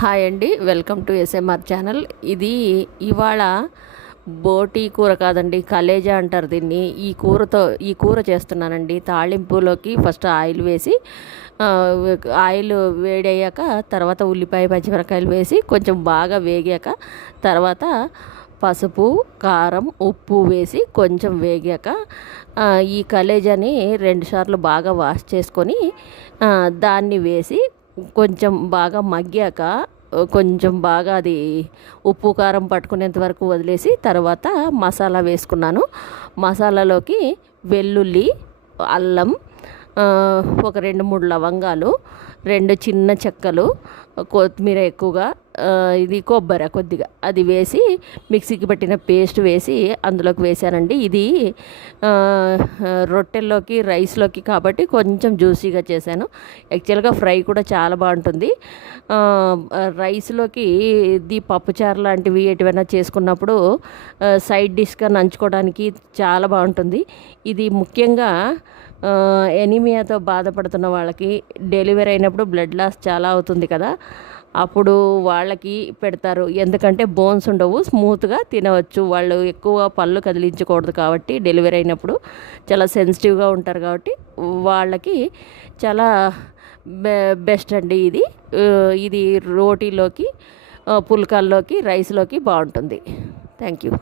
Hi అండి, welcome to SMR channel. ఇది ఇవాళ బోటీ కూర కాదండి, కలేజా అంటారు దీన్ని. ఈ కూర చేస్తున్నానండి. తాళింపులోకి ఫస్ట్ ఆయిల్ వేసి, ఆయిల్ వేడయ్యాక తర్వాత ఉల్లిపాయ పచ్చిమిరకాయలు వేసి కొంచెం బాగా వేగాక తర్వాత పసుపు కారం ఉప్పు వేసి కొంచెం వేగాక ఈ కలేజాని 2 సార్లు బాగా వాష్ చేసుకొని దాన్ని వేసి కొంచెం బాగా మగ్గాక కొంచెం బాగా అది ఉప్పు కారం పట్టుకునేంత వరకు వదిలేసి తర్వాత మసాలా వేసుకున్నాను. మసాలాలోకి వెల్లుల్లి, అల్లం, ఒక 2-3 లవంగాలు, 2 చిన్న చెక్కలు, కొత్తిమీర ఎక్కువగా, ఇది కొబ్బరి కొద్దిగా అది వేసి మిక్సీకి పట్టిన పేస్ట్ వేసి అందులోకి వేసానండి. ఇది రొట్టెల్లోకి రైస్లోకి కాబట్టి కొంచెం జ్యూసీగా చేశాను. యాక్చువల్గా ఫ్రై కూడా చాలా బాగుంటుంది. రైస్లోకి ఇది పప్పుచారు లాంటివి ఎటువైనా చేసుకున్నప్పుడు సైడ్ డిష్గా నంచుకోవడానికి చాలా బాగుంటుంది. ఇది ముఖ్యంగా ఎనీమియాతో బాధపడుతున్న వాళ్ళకి, డెలివరీ అయినప్పుడు బ్లడ్ లాస్ చాలా అవుతుంది కదా, అప్పుడు వాళ్ళకి పెడతారు. ఎందుకంటే బోన్స్ ఉండవు, స్మూత్గా తినవచ్చు. వాళ్ళు ఎక్కువ పళ్ళు కదిలించకూడదు కాబట్టి, డెలివరీ అయినప్పుడు చాలా సెన్సిటివ్గా ఉంటారు కాబట్టి వాళ్ళకి చాలా బెస్ట్ అండి ఇది. ఇది రోటీలోకి, పుల్కాల్లోకి, రైస్లోకి బాగుంటుంది. Thank you.